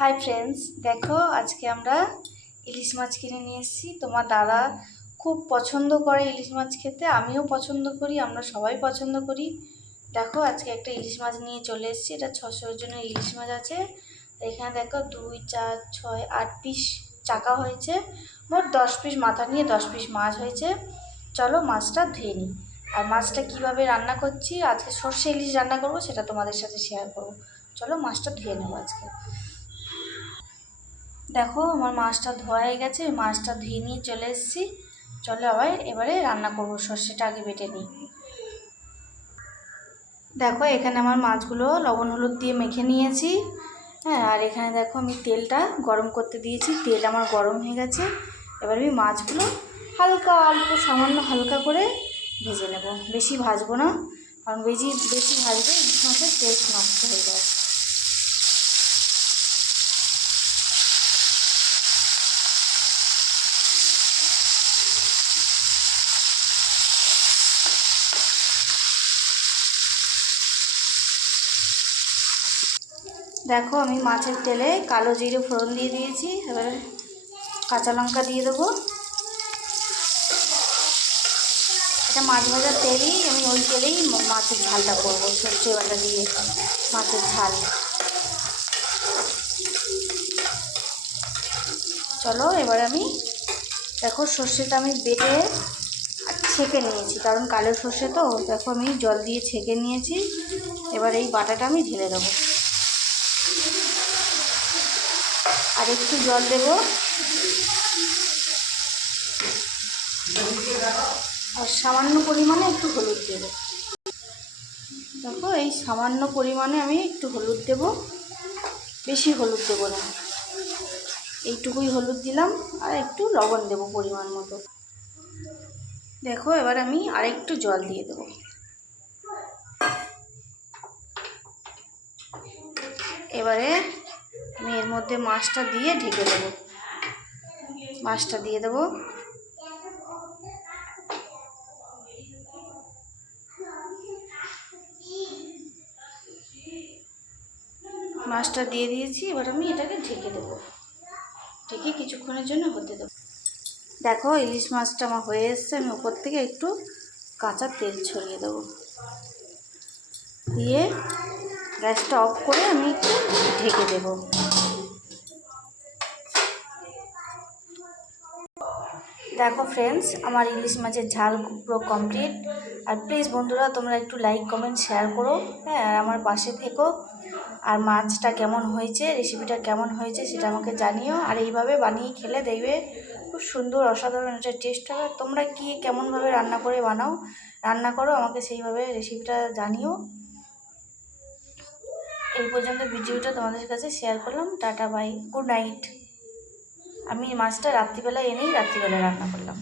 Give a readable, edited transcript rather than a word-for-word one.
Hi friends, দেখো আজকে আমরা ইলিশ মাছ কিনে নিয়ে এসেছি। তোমার দাদা খুব পছন্দ করে ইলিশ মাছ খেতে, আমিও পছন্দ করি, আমরা সবাই পছন্দ করি। দেখো আজকে একটা ইলিশ মাছ নিয়ে চলে এসেছি। এটা 600 জনের ইলিশ মাছ আছে। এখানে দেখো 2, 4, 6, 8 পিস চাকা হয়েছে, মোট 10 পিস মাথা নিয়ে 10 পিস মাছ হয়েছে। চলো মাছটা ধুয়ে নিই। আর মাছটা কিভাবে রান্না করছি, আজকে সর্ষে ইলিশ রান্না করবো, সেটা তোমাদের সাথে শেয়ার করবো। চলো মাছটা ধুয়ে নেবো আজকে। দেখো আমার মাছটা ধোয়া হয়ে গেছে, মাছটা ধুয়ে নিয়ে চলে এসেছি। চলো এবারে রান্না করবো। সর্ষেটা আগে বেটে নিই। দেখো এখানে আমার মাছগুলো লবণ হলুদ দিয়ে মেখে নিয়েছি। হ্যাঁ, আর এখানে দেখো আমি তেলটা গরম করতে দিয়েছি, তেল আমার গরম হয়ে গেছে। এবার আমি মাছগুলো হালকা অল্প সামান্য হালকা করে ভেজে নেব, বেশি ভাজবো না, কারণ বেশি ভাজবে ইলিশ মাছের টেস্ট নষ্ট হয়ে যায়। দেখো আমি মাছের তেলে কালো জিরে ফোড়ন দিয়ে দিয়েছি। এবারে কাঁচা লঙ্কা দিয়ে দেবো। এটা মাছ ভাজার তেলই, আমি ওই তেলেই মাছের ঝালটা করবো, সর্ষে বাটা দিয়ে মাছের ঝাল। চলো এবার আমি দেখো সর্ষেটা আমি বেটে ছেঁকে নিয়েছি, কারণ কালো সর্ষে তো। দেখো আমি জল দিয়ে ছেঁকে নিয়েছি। এবার এই বাটাটা আমি ঢেলে দেবো, আর একটু জল দেবো, আর সামান্য পরিমাণে একটু হলুদ দেবো। দেখো এই সামান্য পরিমাণে আমি একটু হলুদ দেব, বেশি হলুদ দেবো না, এইটুকুই হলুদ দিলাম। আর একটু লবণ দেবো পরিমাণ মতো। দেখো এবার আমি আরেকটু জল দিয়ে দেবো। এবারে আমি এর মধ্যে মাছটা দিয়ে ঢেকে দেবো। মাছটা দিয়ে দেবো। মাছটা দিয়ে দিয়েছি, এবার আমি এটাকে ঢেকে দেবো। ঢেকে কিছুক্ষণের জন্য হতে দেবো। দেখো ইলিশ মাছটা আমার হয়ে এসছে। আমি উপর থেকে একটু কাঁচা তেল ছড়িয়ে দেবো, দিয়ে গ্যাসটা অফ করে আমি একটু ঢেকে দেবো। দেখো ফ্রেন্ডস, আমার ইলিশ মাছের ঝাল পুরো কমপ্লিট। আর প্লিজ বন্ধুরা, তোমরা একটু লাইক কমেন্ট শেয়ার করো। হ্যাঁ, আর আমার পাশে থেকো। আর মাছটা কেমন হয়েছে, রেসিপিটা কেমন হয়েছে সেটা আমাকে জানিও। আর এইভাবে বানিয়ে খেলে দেখবে খুব সুন্দর অসাধারণ একটা টেস্ট হবে। তোমরা কি কেমনভাবে রান্না করো আমাকে সেইভাবে রেসিপিটা জানিও। এই পর্যন্ত ভিডিওটা তোমাদের কাছে শেয়ার করলাম। Tata, bye, good night. আমি মাছটা রাত্রিবেলা এনেই রাত্রিবেলা রান্না করলাম।